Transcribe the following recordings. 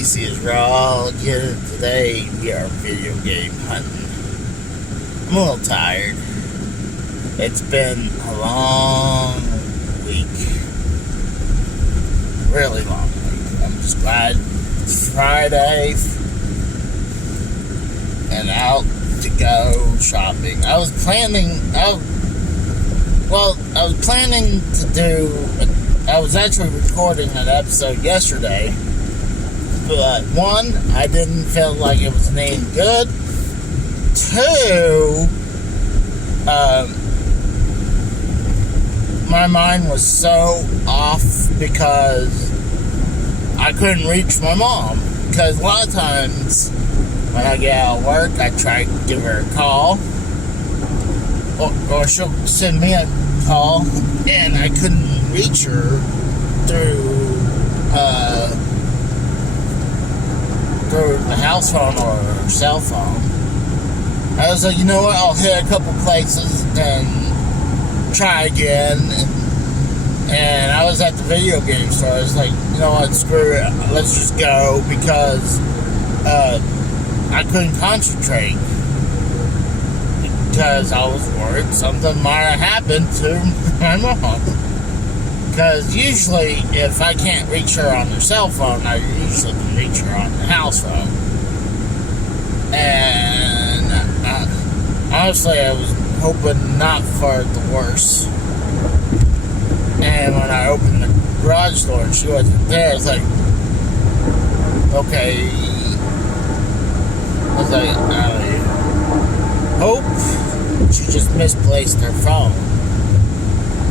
Stacy is raw again. Today we are video game hunting. I'm a little tired. It's been a long week. Really long week. I'm just glad it's Friday and out to go shopping. I was planning to do. I was actually recording an episode yesterday, but one, I didn't feel like it was named good. Two, my mind was so off because I couldn't reach my mom. Because a lot of times when I get out of work, I try to give her a call, or she'll send me a call, and I couldn't reach her through the house phone or her cell phone. I was like, you know what, I'll hit a couple places and try again. And I was at the video game store. I was like, you know what, screw it, let's just go, because I couldn't concentrate because I was worried something might have happened to my mom. Because usually, if I can't reach her on her cell phone, I usually can reach her on the house phone. And honestly, I was hoping not for the worst. And when I opened the garage door and she wasn't there, I was like, okay. I was like, I hope she just misplaced her phone.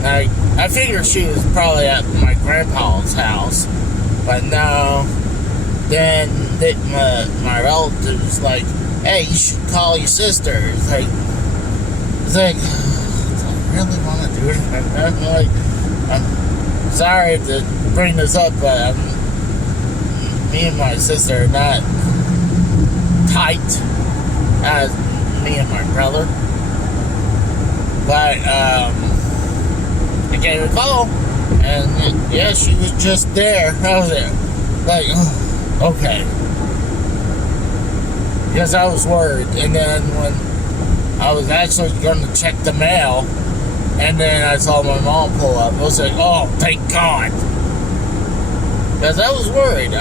I figured she was probably at my grandpa's house, but no. Then my relative was like, hey, you should call your sister. It's like, do I really want to do it? I'm sorry to bring this up, but me and my sister are not tight as me and my brother. But I gave her a call, and yeah, she was just there. I was there, like, oh, okay, because I was worried. And then when I was actually going to check the mail, and then I saw my mom pull up, I was like, oh, thank God, because I was worried.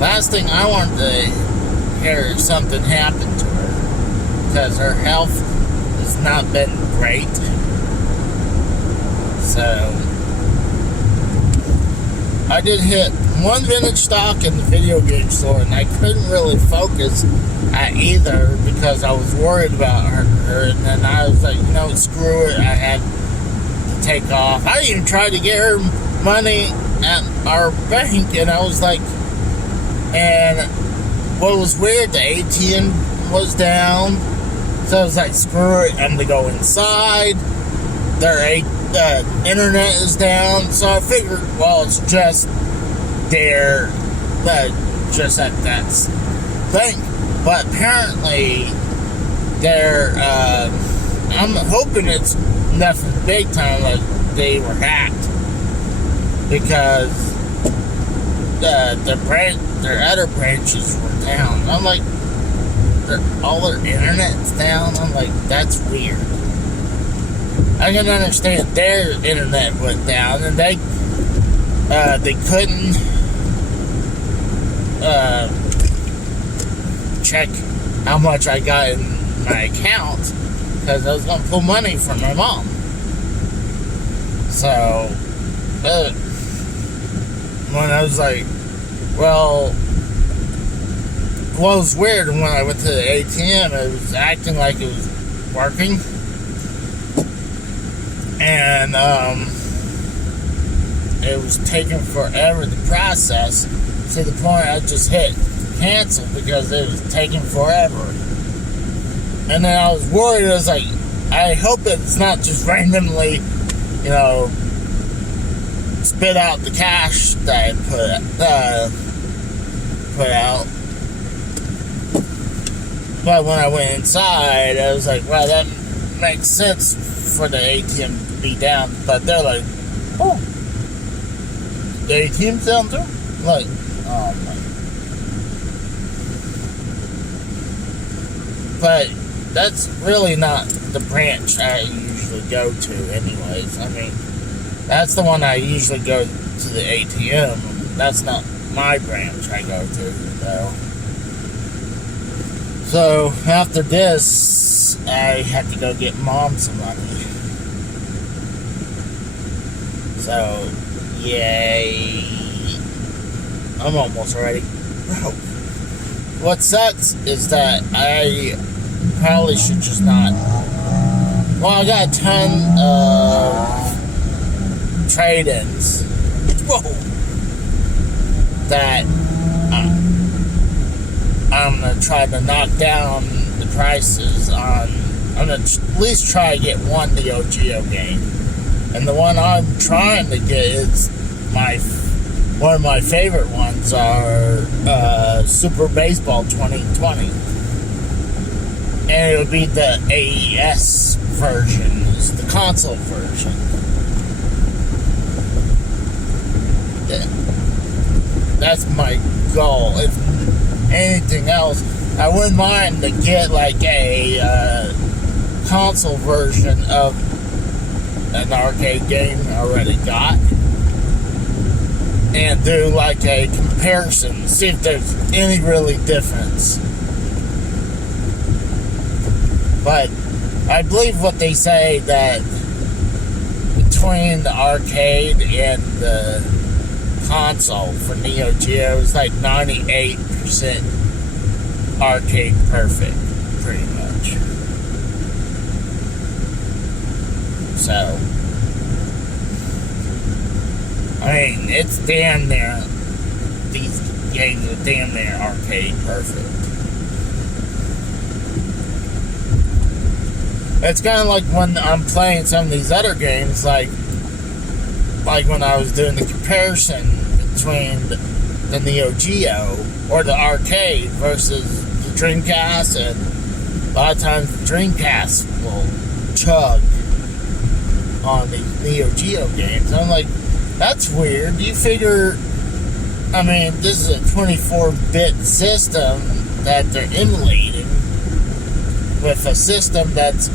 Last thing I wanted to hear is something happened to her, because her health has not been great. So I did hit one vintage stock in the video game store, and I couldn't really focus at either because I was worried about her. And then I was like, you know, screw it, I had to take off. I even tried to get her money at our bank, and I was like, and what was weird, the ATM was down, so I was like, screw it, I'm gonna go inside. Their internet is down, so I figured, well, it's just there, just at that thing. But apparently, I'm hoping it's nothing big time, like they were hacked, because their other branches were down. I'm like, all their internet's down. I'm like, that's weird. I can understand their internet went down, and they couldn't check how much I got in my account, because I was going to pull money from my mom. So when I was like, well, it was weird. When I went to the ATM, it was acting like it was working. And it was taking forever to process, to the point I just hit cancel because it was taking forever. And then I was worried. I was like, I hope it's not just randomly, you know, spit out the cash that I put out. But when I went inside, I was like, wow, that makes sense for the ATM to be down. But they're like, oh, the ATM's down too? Like, oh my But that's really not the branch I usually go to anyways. I mean, that's the one I usually go to the ATM. That's not my branch I go to, though. So, after this, I had to go get Mom some money. So, yay. I'm almost ready. Bro. What sucks is that I probably should just not. Well, I got a ton of trade-ins. Whoa. That I'm gonna try to knock down the prices on. I'm gonna at least try to get one Neo Geo game, and the one I'm trying to get is one of my favorite ones are Super Baseball 2020. And it would be the AES version, the console version. That's my goal. If anything else, I wouldn't mind to get like a console version of an arcade game I already got. And do like a comparison, see if there's any really difference. But I believe what they say that between the arcade and the console for Neo Geo is like 98% arcade perfect, pretty much. So, I mean, it's damn near, these games are damn near arcade perfect. It's kind of like when I'm playing some of these other games, like when I was doing the comparison between the Neo Geo or the arcade versus the Dreamcast, and a lot of times the Dreamcast will chug on the Neo Geo games. I'm like, that's weird. You figure, I mean, this is a 24-bit system that they're emulating with a system that's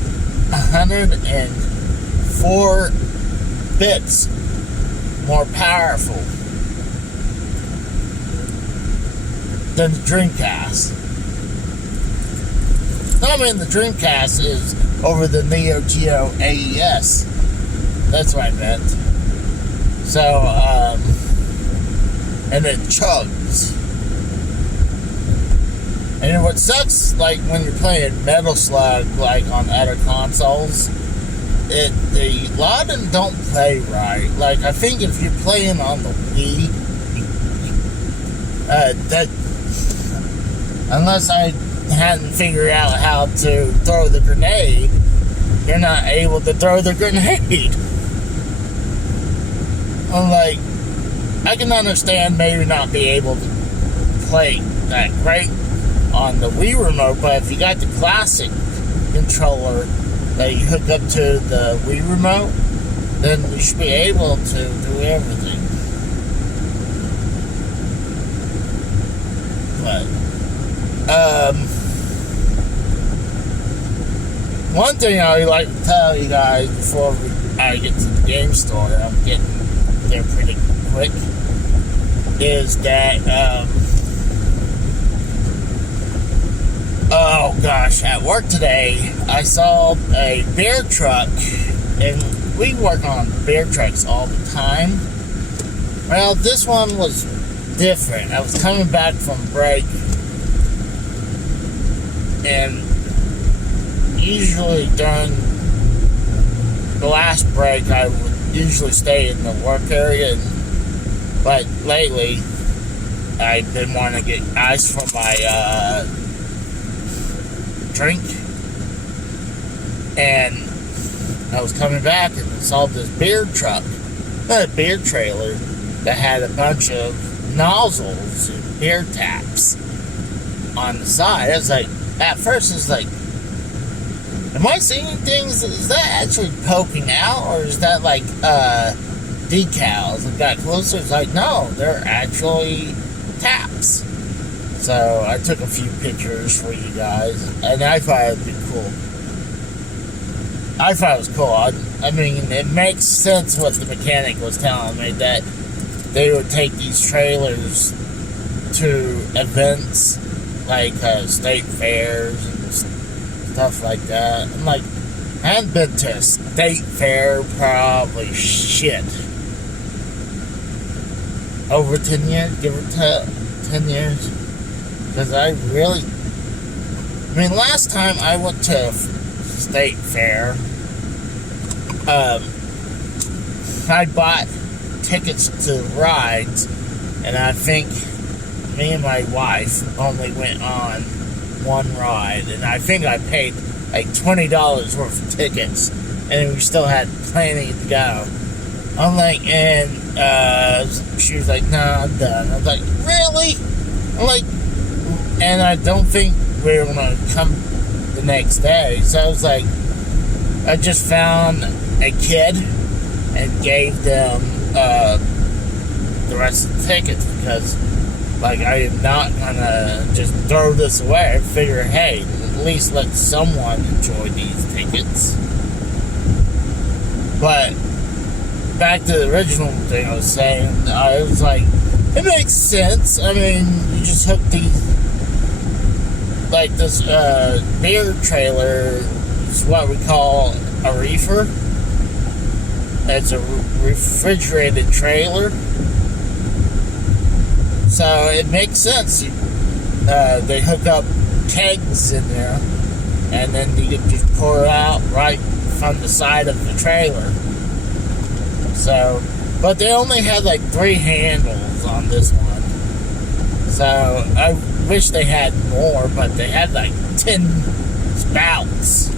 104 bits more powerful than the Dreamcast. I mean, the Dreamcast is over the Neo Geo AES. That's what I meant. So, and it chugs. And what sucks, like, when you're playing Metal Slug, like, on other consoles, a lot of them don't play right. Like, I think if you're playing on the Wii, that, unless I hadn't figured out how to throw the grenade, you're not able to throw the grenade. I'm like, I can understand maybe not be able to play that great on the Wii remote, but if you got the classic controller that you hook up to the Wii remote, then you should be able to do everything. But, one thing I would like to tell you guys before I get to the game store, I'm getting there pretty quick, is that, oh gosh, at work today, I saw a beer truck, and we work on beer trucks all the time. Well, this one was different. I was coming back from break, and usually during the last break, I would usually stay in the work area, but lately, I didn't want to get ice for my, drink, and I was coming back and saw this beer truck, a beer trailer that had a bunch of nozzles and beer taps on the side. I was like, at first it's like, am I seeing things? Is that actually poking out, or is that like decals? I got closer, it's like, no, they're actually taps. So I took a few pictures for you guys, and I thought it'd be cool. I thought it was cool. I mean, it makes sense what the mechanic was telling me, that they would take these trailers to events like state fairs and stuff like that. I'm like, I haven't been to a state fair probably over 10 years, give or take 10 years. Because I mean, last time I went to a state fair, I bought tickets to rides, and I think me and my wife only went on one ride, and I think I paid like $20 worth of tickets, and we still had plenty to go. I'm like, and she was like, "Nah, I'm done." I was like, "Really?" I'm like, and I don't think we were gonna come the next day, so I was like, I just found a kid and gave them the rest of the tickets, because like, I am not gonna just throw this away. I figure, hey, at least let someone enjoy these tickets. But back to the original thing I was saying, I was like, it makes sense. I mean, you just hook these, like this beer trailer is what we call a reefer. It's a refrigerated trailer. So it makes sense. They hook up kegs in there, and then you can just pour it out right from the side of the trailer. So, but they only had like 3 handles on this one. So I wish they had more, but they had like 10 spouts.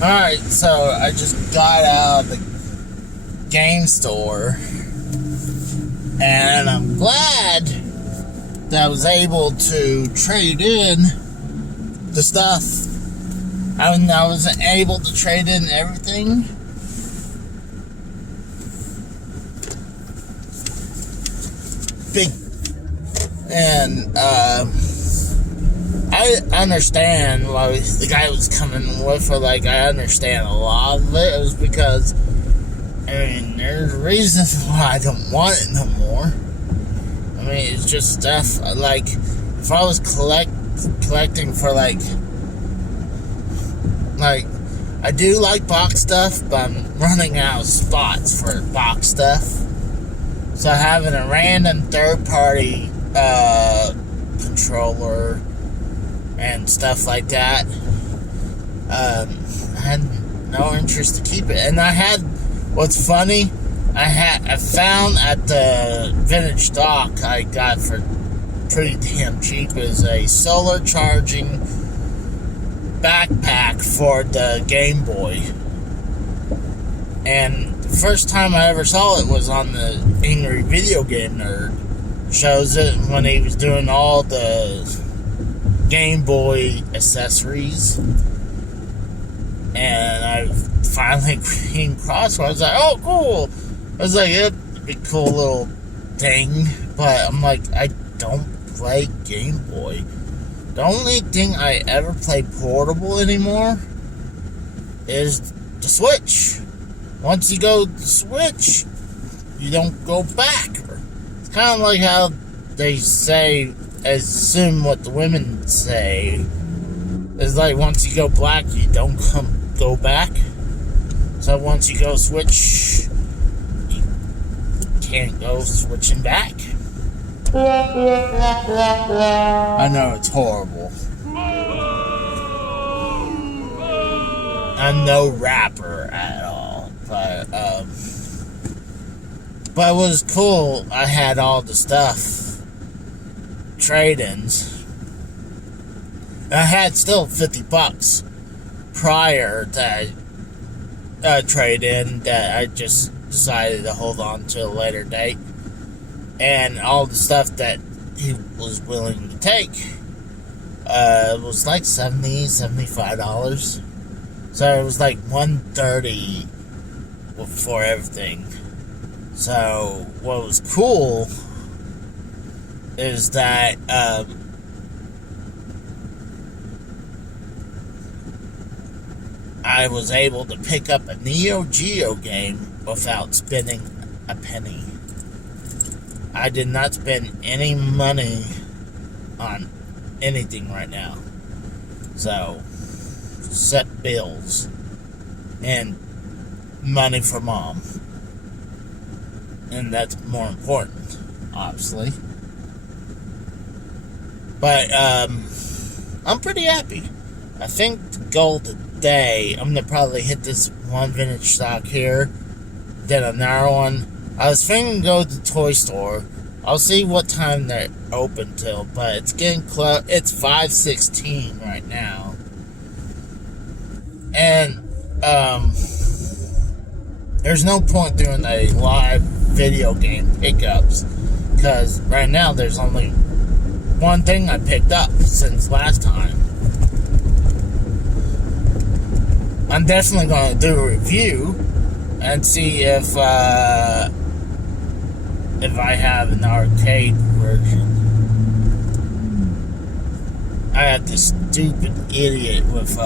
Alright, so I just got out of the game store, and I'm glad that I was able to trade in the stuff. I wasn't able to trade in everything. And I understand why the guy was coming with her. Like, I understand a lot of it. It was because, I mean, there's reasons why I don't want it no more. I mean, it's just stuff, like, if I was collecting for, like, I do like box stuff, but I'm running out of spots for box stuff. So having a random third-party controller and stuff like that, I had no interest to keep it. And what's funny, I found at the vintage stock I got for pretty damn cheap is a solar charging backpack for the Game Boy. And the first time I ever saw it was on the Angry Video Game Nerd. Shows it when he was doing all the Game Boy accessories, and I finally came across one. I was like, oh, cool. I was like, it'd be a cool little thing, but I'm like, I don't play Game Boy. The only thing I ever play portable anymore is the Switch. Once you go to the Switch, you don't go back. It's kind of like how they say, assume what the women say. It's like, once you go black, you don't go back. So once you go Switch, you can't go switching back. I know it's horrible. I'm no rapper at all, but it was cool. I had all the stuff, trade-ins. I had still $50 prior to trade-in that I just decided to hold on to a later date. And all the stuff that he was willing to take was like $75. So it was like $130 for everything. So what was cool is that I was able to pick up a Neo Geo game without spending a penny. I did not spend any money on anything right now. So, set bills and money for mom. And that's more important, obviously. But, I'm pretty happy. I think the goal today, I'm going to probably hit this one vintage stock here, then another one. I was thinking to go to the toy store. I'll see what time they're open till, but it's getting close. It's 5:16 right now. And, there's no point doing a live video game pickups, because right now there's only one thing I picked up since last time. I'm definitely going to do a review and see if I have an arcade version. I had this stupid idiot with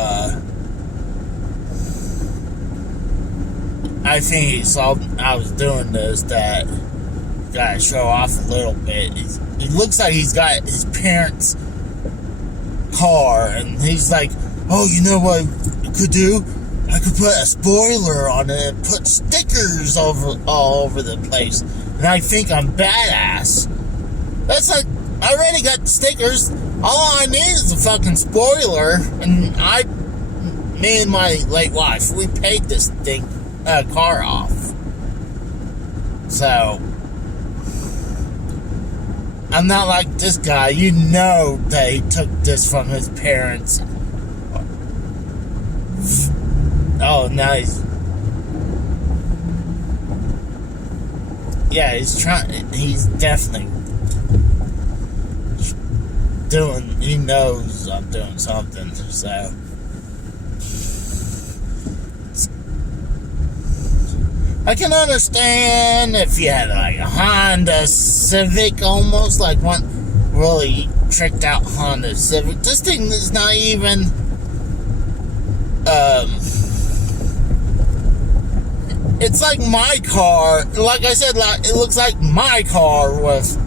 I think he saw I was doing this, that gotta show off a little bit. He looks like he's got his parents' car, and he's like, oh, you know what I could do? I could put a spoiler on it and put stickers all over the place. And I think I'm badass. That's like, I already got the stickers. All I need is a fucking spoiler. And me and my late wife, we paid this car off. So, I'm not like this guy. You know that he took this from his parents. Oh, now he's definitely he knows I'm doing something, so. I can understand if you had like a Honda Civic, almost like one really tricked out Honda Civic. This thing is not even, it's like my car. Like I said, it looks like my car with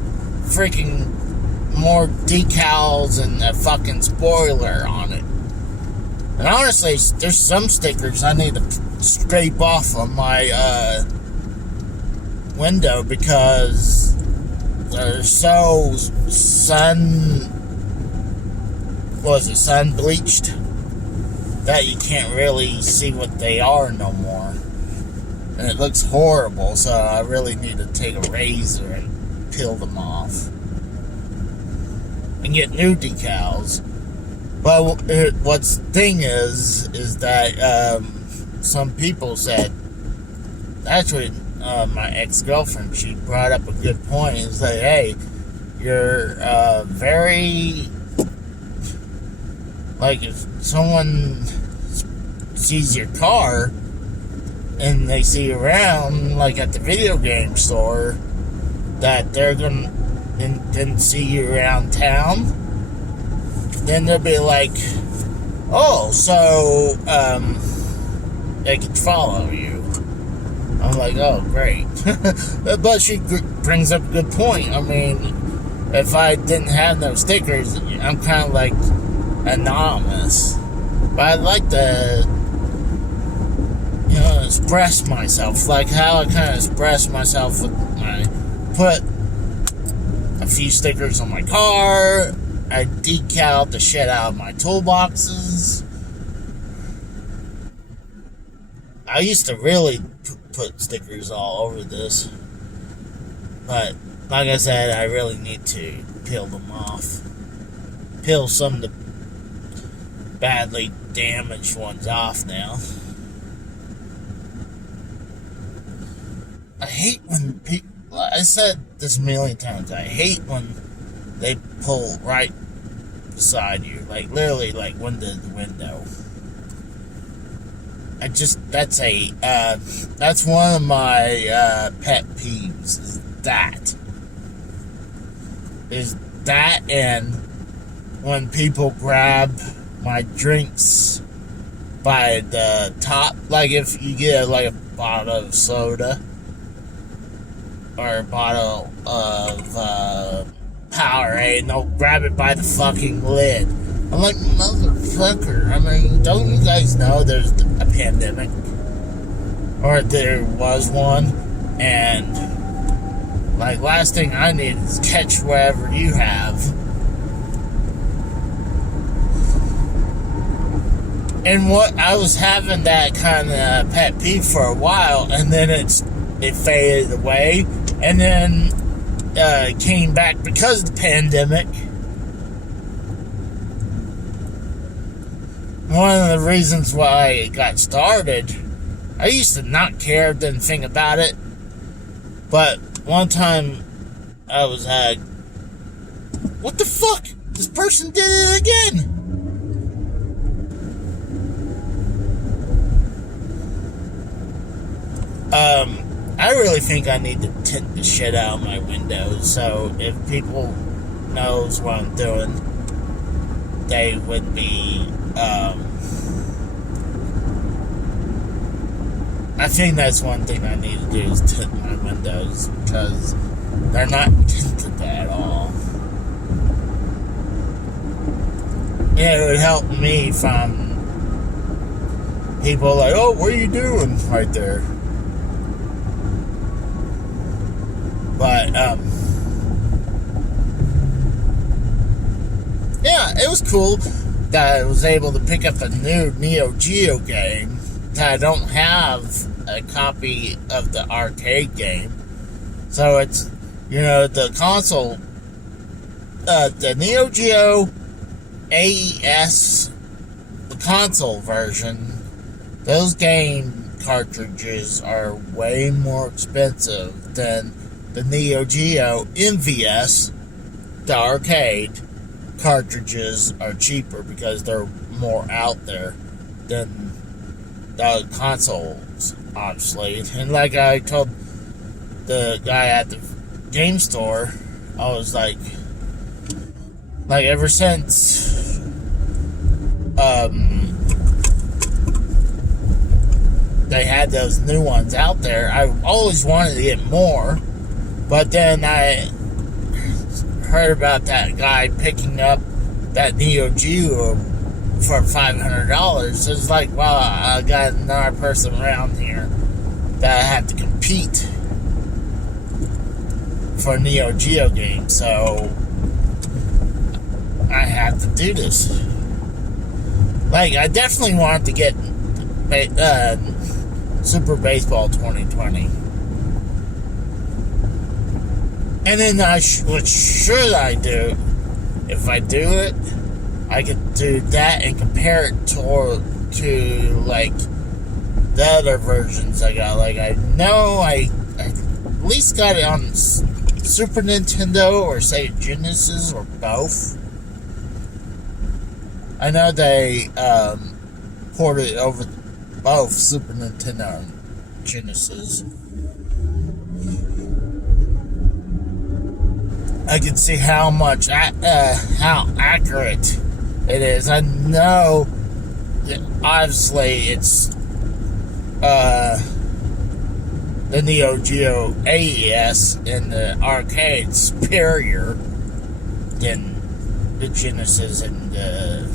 freaking more decals and a fucking spoiler on it. And honestly, there's some stickers I need to scrape off on my window because they're so sun bleached that you can't really see what they are no more. And it looks horrible, so I really need to take a razor and peel them off and get new decals. But what's the thing is that some people said, actually, my ex-girlfriend, she brought up a good point and said, hey, you're very, like, if someone sees your car and they see you around, like at the video game store, that they're gonna then see you around town, then they'll be like, oh, so they can follow you. I'm like, oh, great. But she brings up a good point. I mean, if I didn't have no stickers, I'm kind of like anonymous. But I'd like to, express myself, like how I kind of express myself with put a few stickers on my car. I decaled the shit out of my toolboxes. I used to really put stickers all over this, but like I said, I really need to peel them off. Peel some of the badly damaged ones off now. I hate when people. I said this a million times. I hate when they pull right beside you, like literally, like window to window. That's one of my pet peeves. Is that and when people grab my drinks by the top, like if you get like a bottle of soda or a bottle of Powerade, and they'll grab it by the fucking lid. I'm like, motherfucker. I mean, don't you guys know there's a pandemic? Or there was one, and like last thing I need is catch whatever you have. And what I was having that kind of pet peeve for a while, and then it faded away, and then came back because of the pandemic. One of the reasons why it got started, I used to not care, didn't think about it, but one time I was like, what the fuck? This person did it again! I really think I need to tint the shit out of my windows, so if people knows what I'm doing, they would be, I think that's one thing I need to do is tint my windows, because they're not tinted at all. Yeah, it would help me from people like, oh, what are you doing right there? But, yeah, it was cool that I was able to pick up a new Neo Geo game that I don't have a copy of the arcade game. So it's, the console, the Neo Geo AES, the console version, those game cartridges are way more expensive than the Neo Geo MVS, the arcade cartridges are cheaper because they're more out there than the consoles, obviously. And like I told the guy at the game store, I was like ever since they had those new ones out there, I always wanted to get more. But then I heard about that guy picking up that Neo Geo for $500. It's like, well, I got another person around here that I have to compete for a Neo Geo game, so I have to do this. Like, I definitely wanted to get Super Baseball 2020. And then what should I do? If I do it, I could do that and compare it to like the other versions I got. Like I know I at least got it on Super Nintendo or Sega Genesis or both. I know they ported it over both Super Nintendo and Genesis. I can see how much, how accurate it is. I know that obviously it's the Neo Geo AES in the arcade superior than the Genesis and the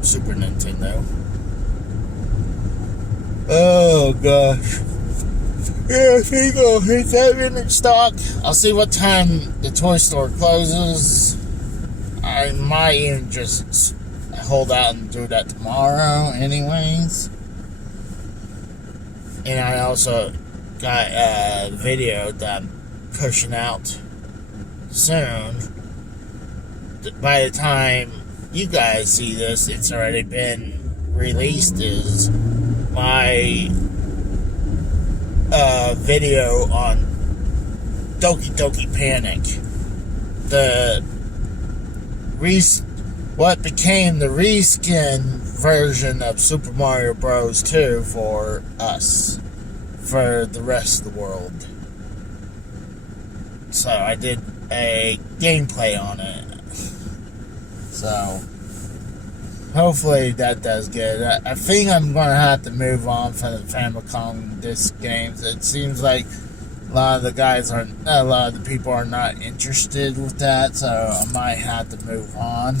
Super Nintendo. Oh gosh. Yeah, I think I'll hit that minute stock. I'll see what time the toy store closes. I might even just hold out and do that tomorrow anyways. And I also got a video that I'm pushing out soon. By the time you guys see this, it's already been released. Is my video on Doki Doki Panic. The what became the reskin version of Super Mario Bros. 2 for us, for the rest of the world. So I did a gameplay on it. So hopefully that does good. I think I'm going to have to move on from the Famicom disc games. It seems like a lot of the people are not interested with that, so I might have to move on.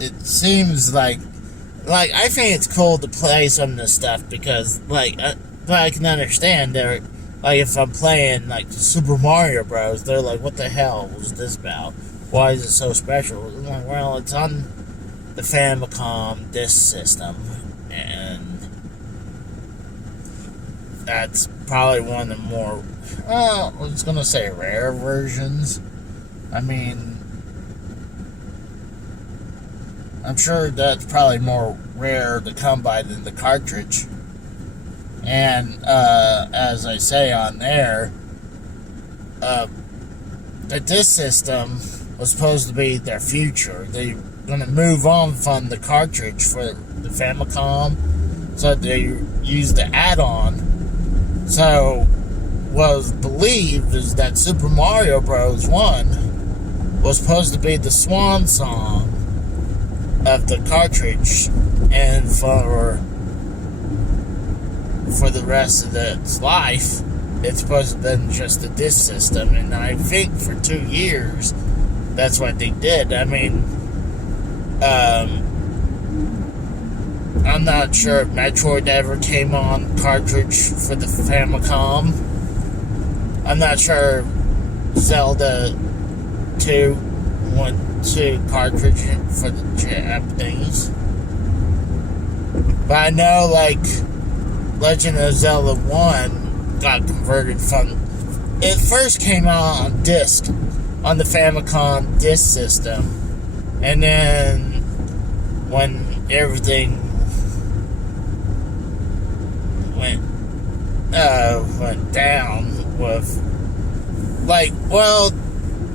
It seems like I think it's cool to play some of this stuff because but I can understand if I'm playing Super Mario Bros, they're like, what the hell was this about? Why is it so special? Like, well, it's on the Famicom disc system, and that's probably one of the more, I was going to say rare versions. I mean, I'm sure that's probably more rare to come by than the cartridge. And, as I say on there, the disc system was supposed to be their future. They're going to move on from the cartridge for the Famicom, so they use the add-on. So, what was believed is that Super Mario Bros. 1 was supposed to be the swan song of the cartridge, and for the rest of its life, it's supposed to have been just a disc system. And I think for 2 years, that's what they did. I mean, I'm not sure if Metroid ever came on cartridge for the Famicom. I'm not sure if Zelda 2 went to cartridge for the Japanese. But I know, Legend of Zelda 1 got converted from... It first came out on disc, on the Famicom disc system. And then, when everything went down with...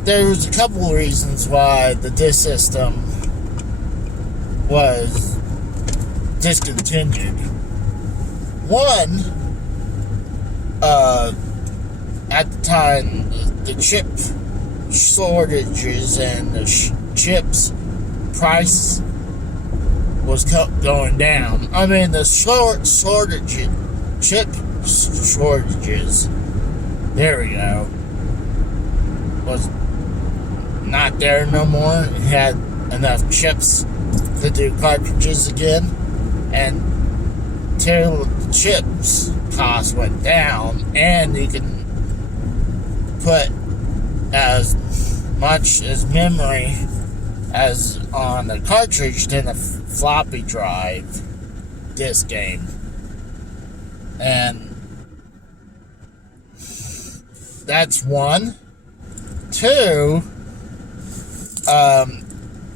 there was a couple of reasons why the disc system was discontinued. One, at the time, the chip shortages and the chips price was going down. I mean, the chip shortages, there we go, was not there no more. It had enough chips to do cartridges again, and till the chips cost went down, and you can put as much as memory as on a cartridge than a floppy drive disc game. And that's one. Two,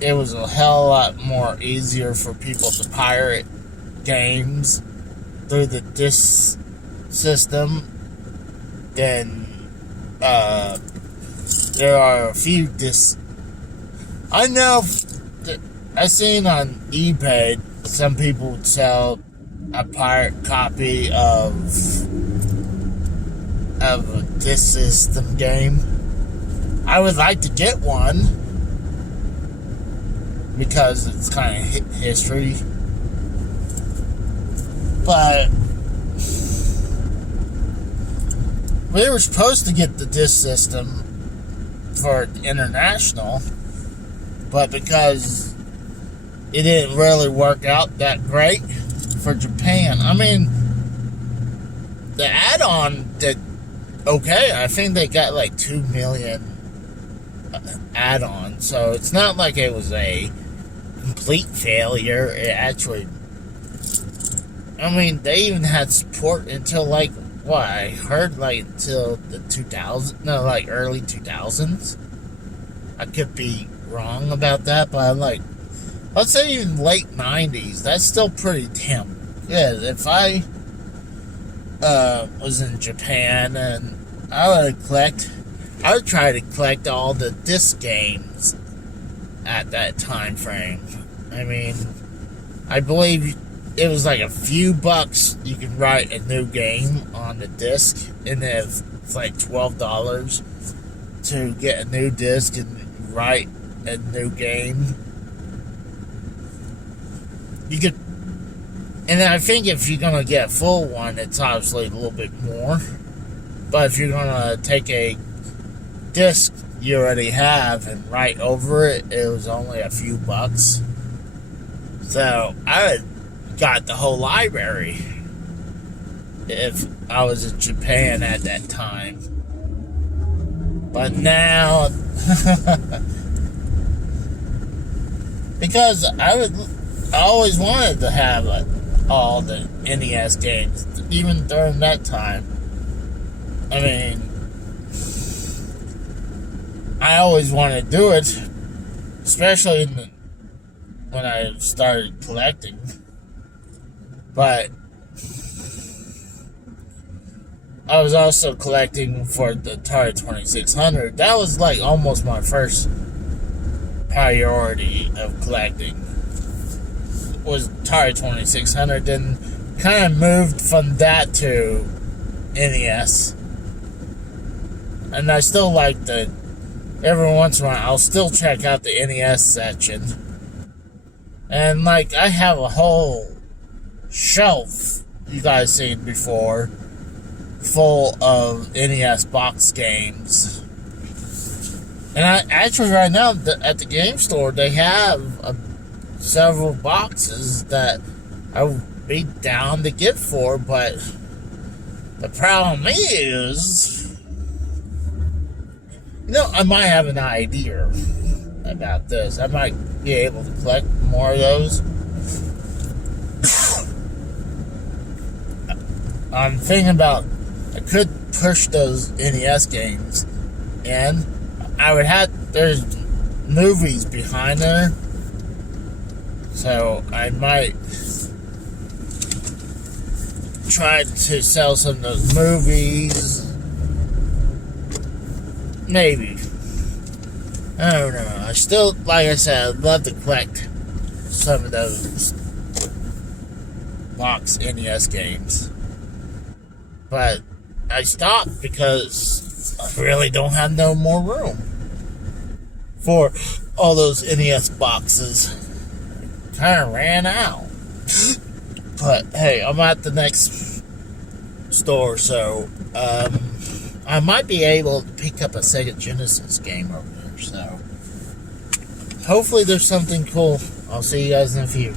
it was a hell of a lot more easier for people to pirate games through the disc system than there are a few discs. I know I've seen on eBay some people would sell a pirate copy of a disc system game. I would like to get one because it's kind of history, but we were supposed to get the disc system for international, but because it didn't really work out that great for Japan. I mean, the add-on did okay. I think they got 2 million add-on, so it's not like it was a complete failure. It actually, I mean, they even had support until I heard until the 2000s, no, early 2000s. I could be wrong about that, but let's say even late 90s. That's still pretty damn good. If I was in Japan, and I would try to collect all the disc games at that time frame. I mean, I believe it was like a few bucks you can write a new game on the disc, and it's like $12 to get a new disc and write a new game. You could, and I think if you're gonna get a full one, it's obviously a little bit more. But if you're gonna take a disc you already have and write over it, it was only a few bucks. So I got the whole library if I was in Japan at that time. But now, because I always wanted to have all the NES games, even during that time. I mean, I always wanted to do it, especially when I started collecting. But I was also collecting for the Atari 2600. That was like almost my first priority of collecting, was Atari 2600. Then kind of moved from that to NES. And I still like every once in a while, I'll still check out the NES section. And like, I have a whole shelf, you guys seen before, full of NES box games. And actually right now at the game store, they have several boxes that I would be down to get for, but the problem is, I might have an idea about this. I might be able to collect more of those. I'm thinking about, I could push those NES games in. There's movies behind there. So I might try to sell some of those movies. Maybe. I don't know. I still, like I said, I'd love to collect some of those box NES games. But I stopped because I really don't have no more room for all those NES boxes. Kind of ran out. But hey, I'm at the next store, so I might be able to pick up a Sega Genesis game over there. So hopefully there's something cool. I'll see you guys in a few.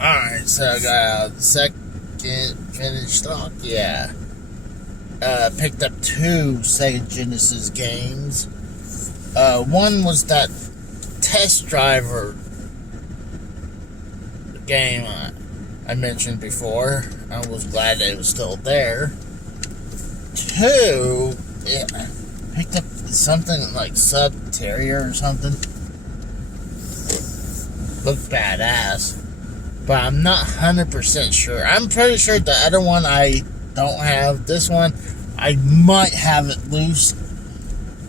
Alright, so I got a second finished stock. Yeah. Picked up 2 Sega Genesis games. One was that Test Driver game I mentioned before. I was glad that it was still there. 2, picked up something like Sub Terrier or something. Looked badass. But I'm not 100% sure. I'm pretty sure the other one I don't have. This one, I might have it loose.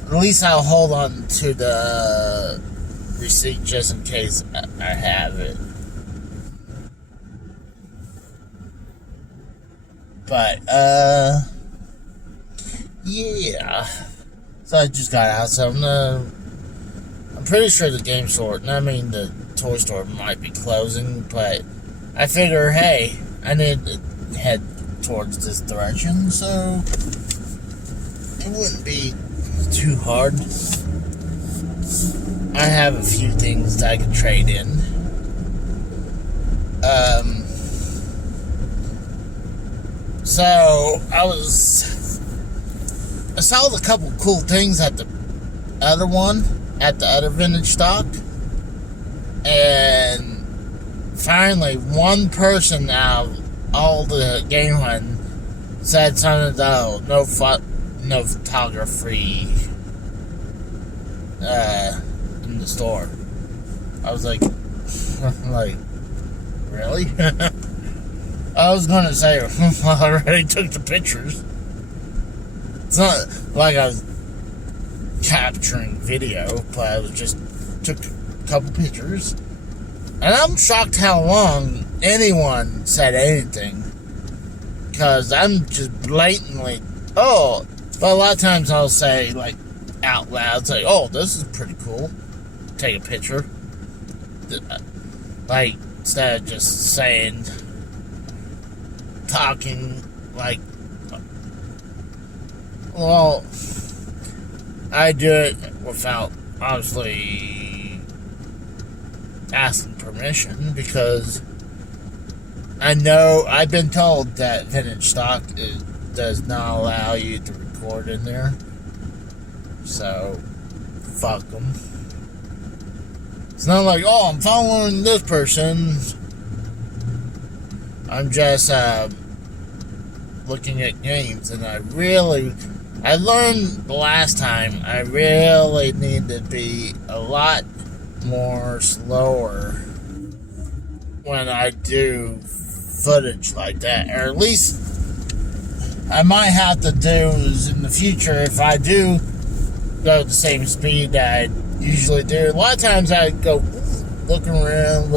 At least I'll hold on to the receipt just in case I have it. But, yeah. So I just got out, so I'm pretty sure the game store, the toy store might be closing, but I figure, hey, I need to head towards this direction, so it wouldn't be too hard. I have a few things that I could trade in. So I saw a couple cool things at the other vintage stock, and finally one person out of all the game hunt said something about no photography in the store. I was like, really? I was gonna say, I already took the pictures. It's not like I was capturing video, but I was just took a couple pictures. And I'm shocked how long anyone said anything. Because I'm just blatantly, oh, but a lot of times I'll say, like, out loud, say, oh, this is pretty cool. Take a picture. Like, instead of just saying, talking, like, well, I do it without, obviously, asking permission, because I know, I've been told that vintage stock does not allow you to record in there. So, fuck them. It's not like, oh, I'm following this person. I'm just looking at games, and I learned the last time I really need to be a lot more slower when I do footage like that, or at least I might have to do is in the future, if I do go at the same speed that I usually do. A lot of times I go look around,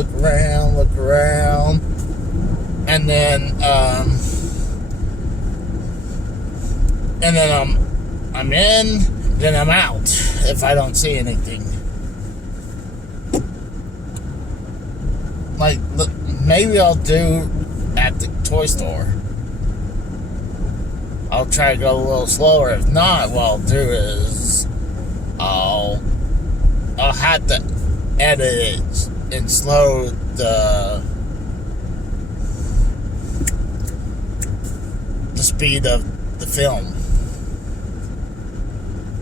and then I'm in, then I'm out if I don't see anything. Like, look, maybe I'll do at the toy store. I'll try to go a little slower. If not, what I'll do is I'll have to edit it and slow the speed of the film.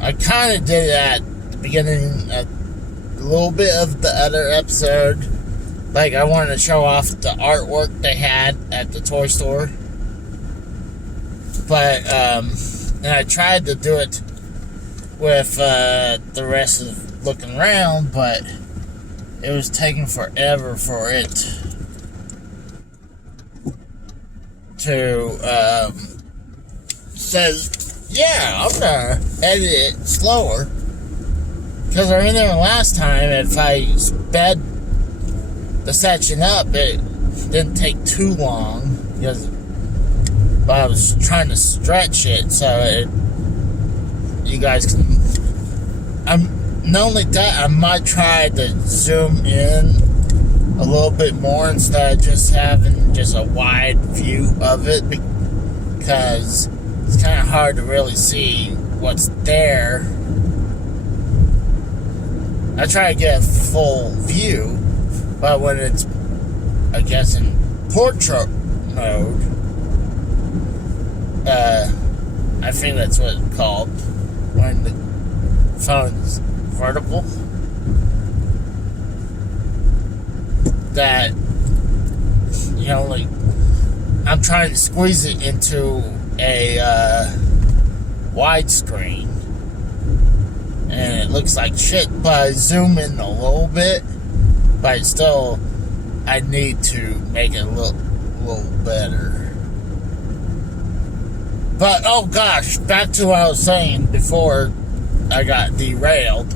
I kind of did that at the beginning, a little bit of the other episode. Like, I wanted to show off the artwork they had at the toy store. But, and I tried to do it with the rest of looking around, but it was taking forever for it to, says, yeah, I'm gonna edit it slower. Because I remember last time, if I sped the section up, it didn't take too long, but I was trying to stretch it so you guys can. Not only that, I might try to zoom in a little bit more instead of just having just a wide view of it, because it's kind of hard to really see what's there. I try to get a full view, but when it's, I guess, in portrait mode, I think that's what it's called, when the phone's vertical, that, you know, like, I'm trying to squeeze it into a widescreen, and it looks like shit, but I zoom in a little bit, but still, I need to make it look a little better. But, oh gosh, back to what I was saying before I got derailed.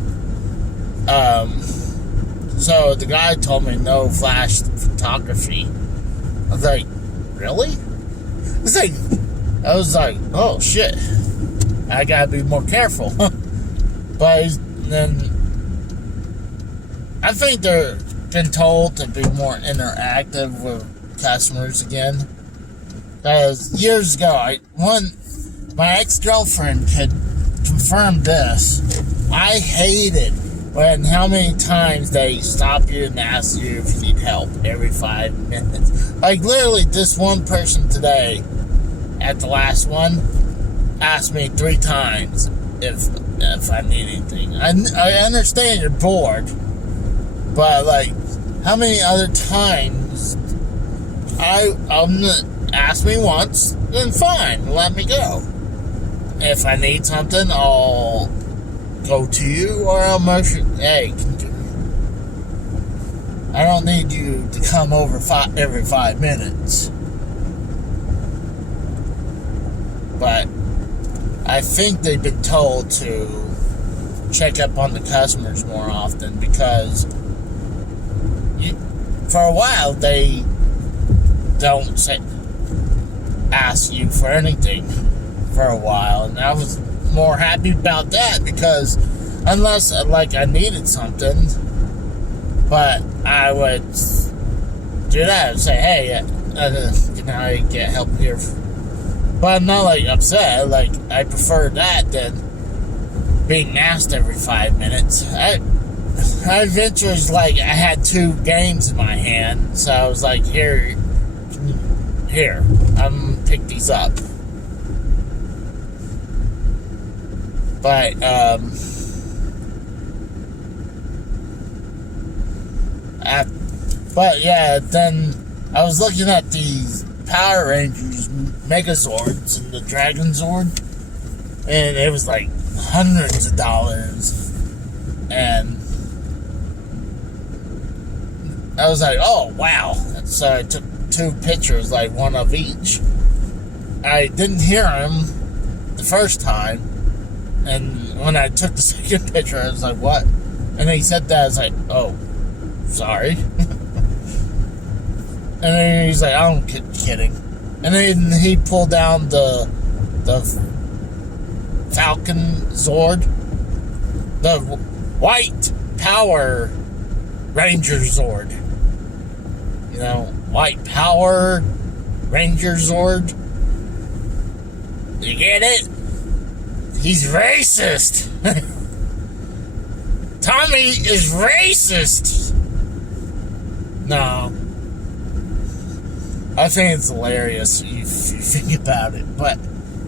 So the guy told me no flash photography. I was like, really? I was like, oh shit, I gotta be more careful. But then I think they're been told to be more interactive with customers again. Because years ago, my ex-girlfriend could confirm this. I hated when how many times they stop you and ask you if you need help every 5 minutes. Like, literally, this one person today, at the last one, asked me 3 times if I need anything. I understand you're bored, but, like, how many other times ask me once, then fine, let me go. If I need something, I'll go to you, or I'll motion, hey, I don't need you to come over every 5 minutes. but I think they've been told to check up on the customers more often because for a while they don't ask you for anything for a while, and I was more happy about that because unless like I needed something, but I would do that and say, hey, can I get help here? But I'm not like upset. Like, I prefer that than being asked every 5 minutes. I eventually, like, I had 2 games in my hand, so I was like, here, I'm gonna pick these up. But yeah, then I was looking at these Power Rangers Megazords and the Dragon Zord, and it was like hundreds of dollars, and I was like, oh wow. So I took 2 pictures, like one of each. I didn't hear him the first time, and when I took the second picture, I was like, what? And he said that. I was like, oh, sorry. And then he's like, I'm kidding. And then he pulled down the Falcon Zord, the White Power Ranger Zord. You know, White Power Ranger Zord. You get it? He's racist. Tommy is racist. No. I think it's hilarious if you think about it, but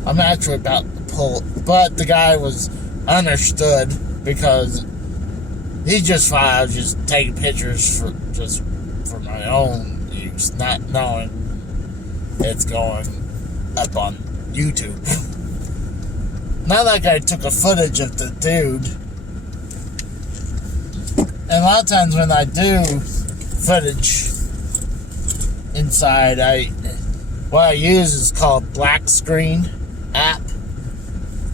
I'm actually about to pull. But the guy was understood because he just thought I was just taking pictures for my own use, not knowing it's going up on YouTube. Not like I took a footage of the dude. And a lot of times when I do footage inside, what I use is called black screen app.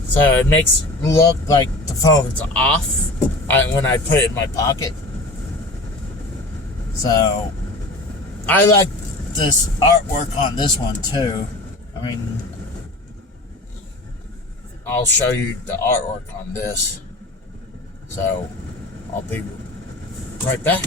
So it makes it look like the phone's off when I put it in my pocket. So I like this artwork on this one too. I mean, I'll show you the artwork on this. So I'll be right back.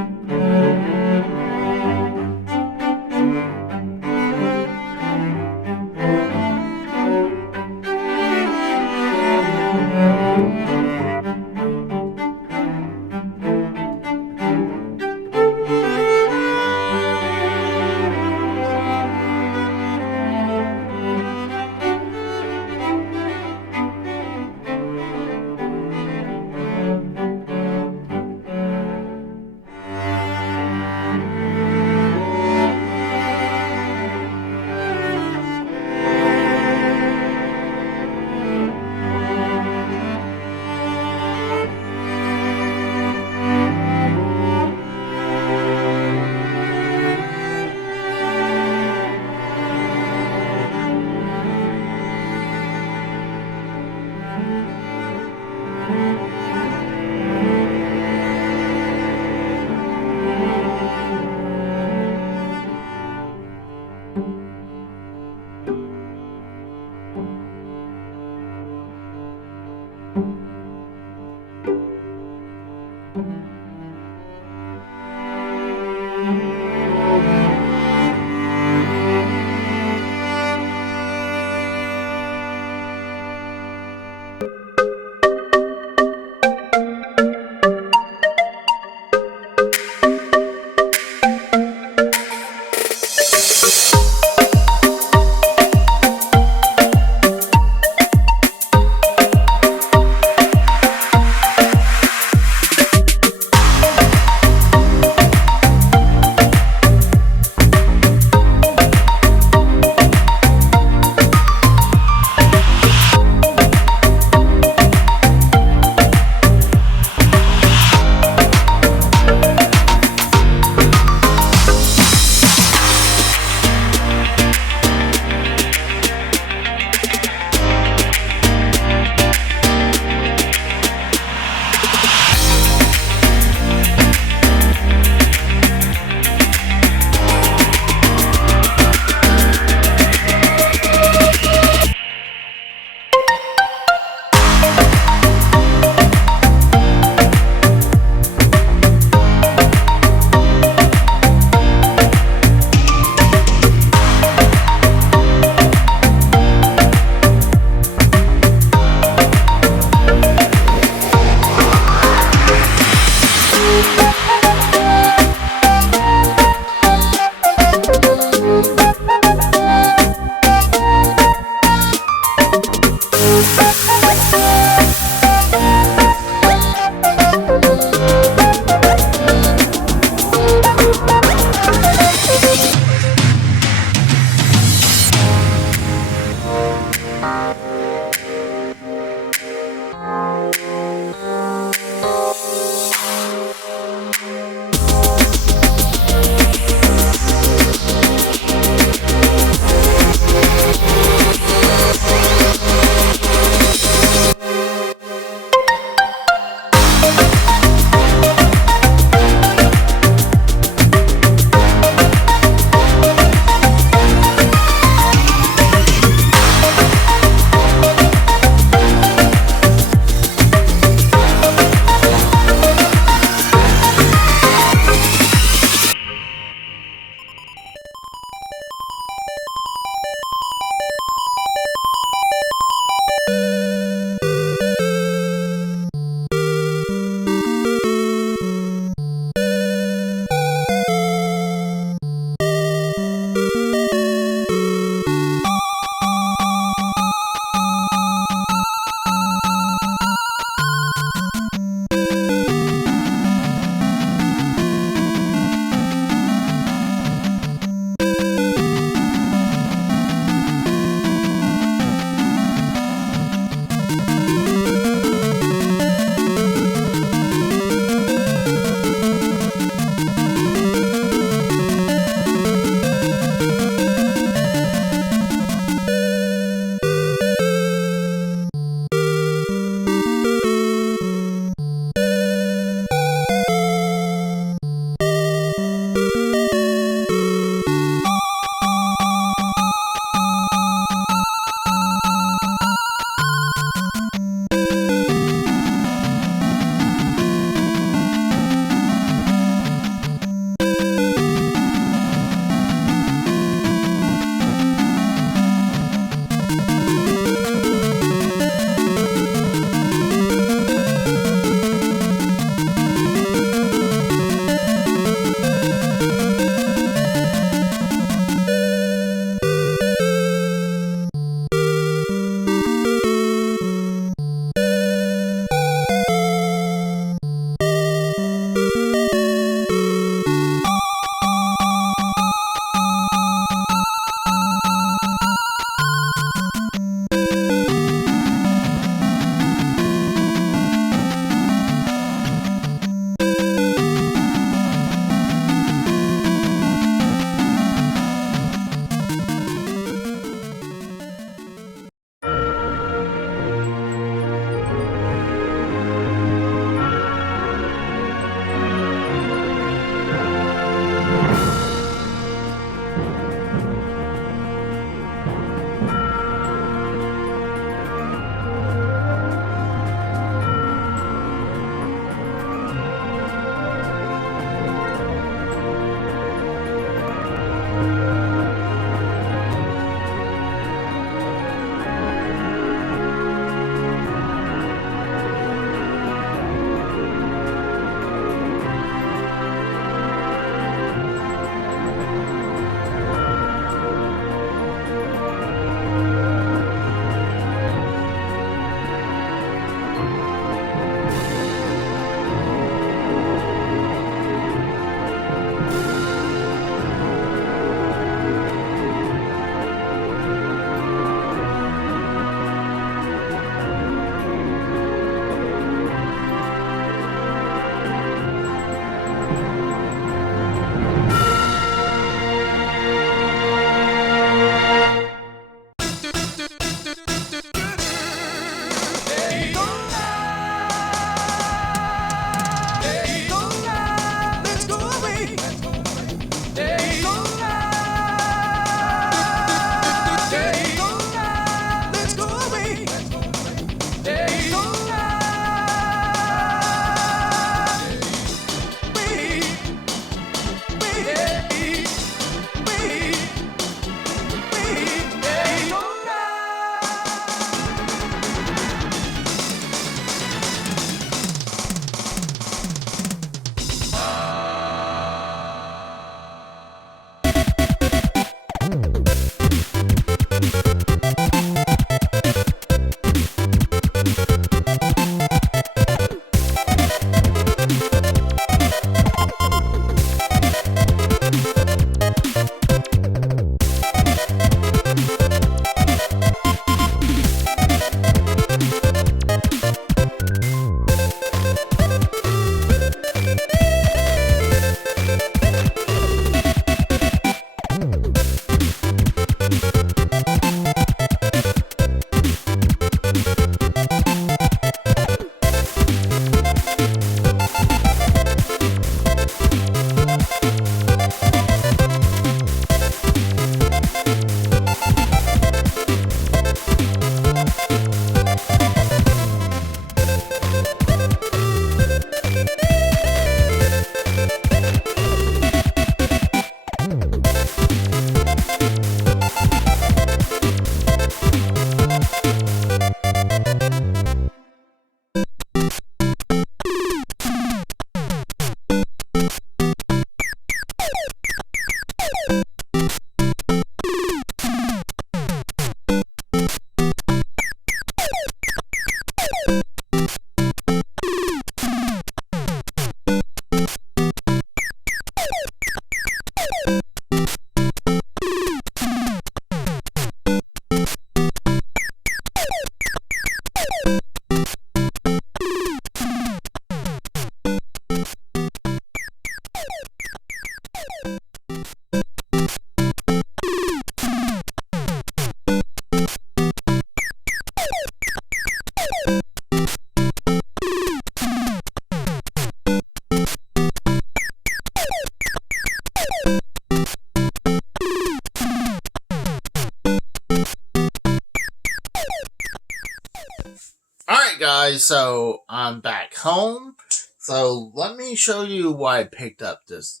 guys, so I'm back home. So let me show you why I picked up this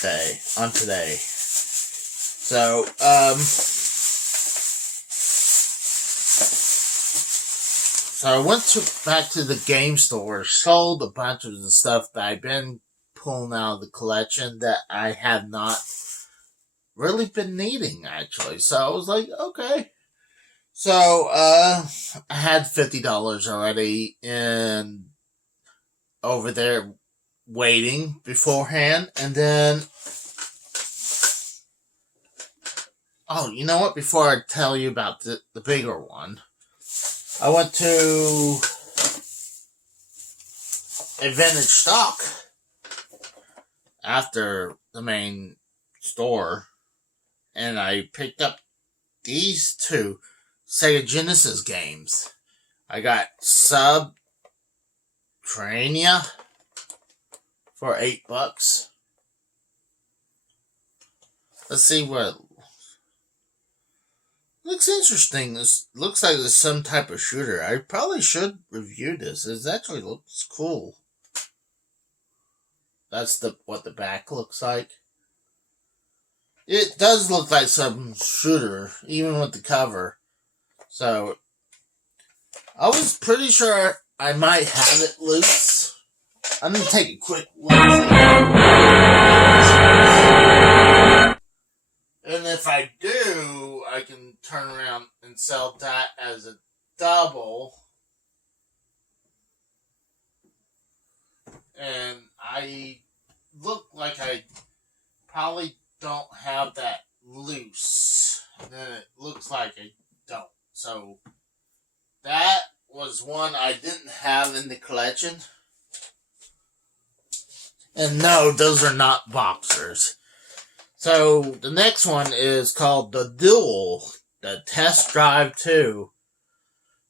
today. So I went back to the game store, sold a bunch of the stuff that I've been pulling out of the collection that I have not really been needing, actually. So I was like, okay. So, I had $50 already over there waiting beforehand, and then, oh, you know what? Before I tell you about the bigger one, I went to a vintage stock after the main store, and I picked up these two Sega Genesis games. I got Subterranea for $8. Let's see what looks interesting. This looks like it's some type of shooter. I probably should review this. It actually looks cool. That's what the back looks like. It does look like some shooter, even with the cover. So, I was pretty sure I might have it loose. I'm going to take a quick look. And if I do, I can turn around and sell that as a double. And I look like I probably don't have that loose. And then it looks like I don't. So, that was one I didn't have in the collection. And no, those are not boxers. So, the next one is called The Duel, the Test Drive 2.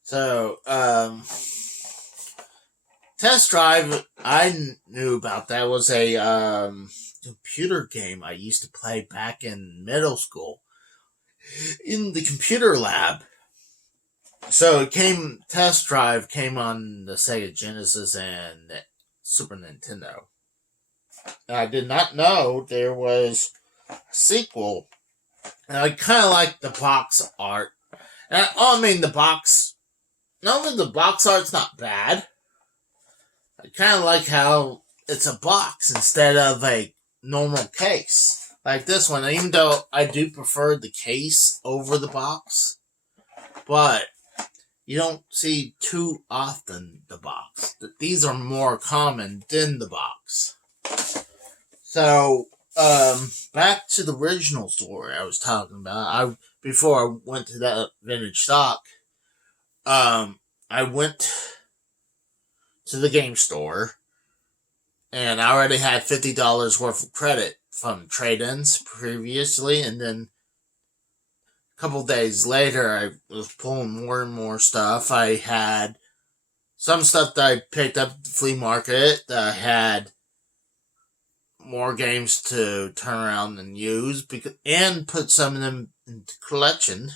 So, Test Drive, I knew about that, was a computer game I used to play back in middle school in the computer lab. So Test Drive came on the Sega Genesis and Super Nintendo. I did not know there was a sequel. And I kind of like the box art. And the box art's not bad. I kind of like how it's a box instead of a normal case. Like this one, even though I do prefer the case over the box. But you don't see too often the box. These are more common than the box. So, back to the original story I was talking about. Before I went to that vintage stock, I went to the game store, and I already had $50 worth of credit from trade-ins previously, and then a couple days later, I was pulling more and more stuff. I had some stuff that I picked up at the flea market that I had more games to turn around and use and put some of them into collection.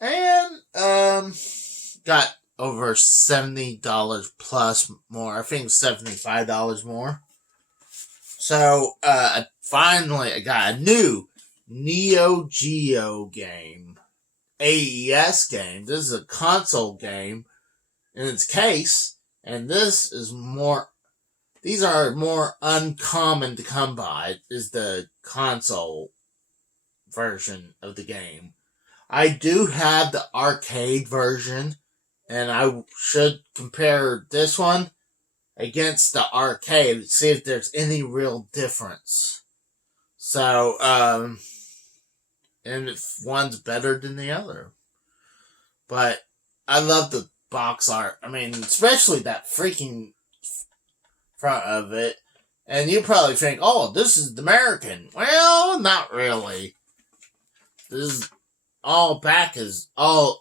And got over $70 plus more. I think $75 more. So I got a new Neo Geo game, AES game. This is a console game in its case, and these are more uncommon to come by, is the console version of the game. I do have the arcade version, and I should compare this one against the arcade to see if there's any real difference. So, and if one's better than the other. But I love the box art. I mean, especially that freaking front of it. And you probably think, oh, this is American. Well, not really. This is all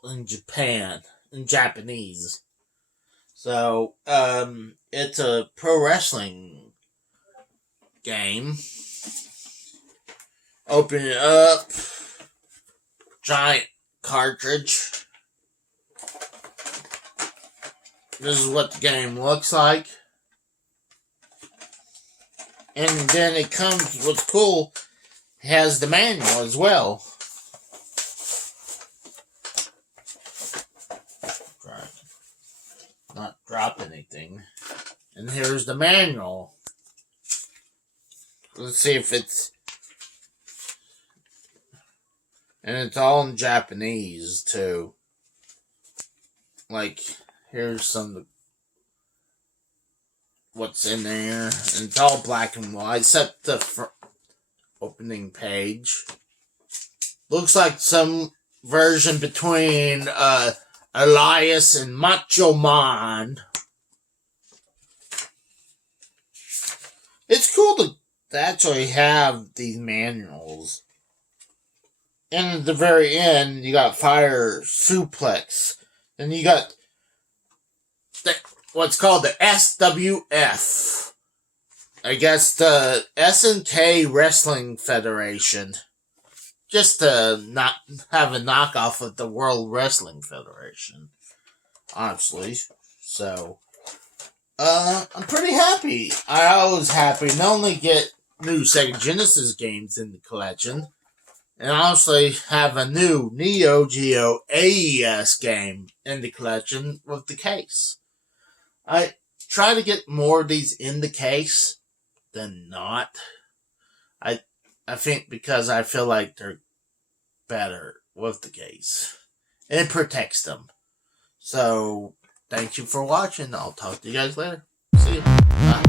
in Japan, in Japanese. So, it's a pro wrestling game. Open it up. Giant cartridge. This is what the game looks like. And then it comes, what's cool, it has the manual as well. Try not drop anything. And here's the manual. Let's see if it's... And it's all in Japanese, too. Like, here's some... what's in there. And it's all black and white, except the opening page. Looks like some version between Elias and Macho Man. It's cool to actually have these manuals. And at the very end, you got Fire Suplex. And you got what's called the SWF. I guess the SNK Wrestling Federation. Just to not have a knockoff of the World Wrestling Federation. Honestly. So, I'm pretty happy. I was happy not only get new Sega Genesis games in the collection, and honestly have a new Neo Geo AES game in the collection with the case. I try to get more of these in the case than not. I think because I feel like they're better with the case. And it protects them. So, thank you for watching. I'll talk to you guys later. See you. Bye.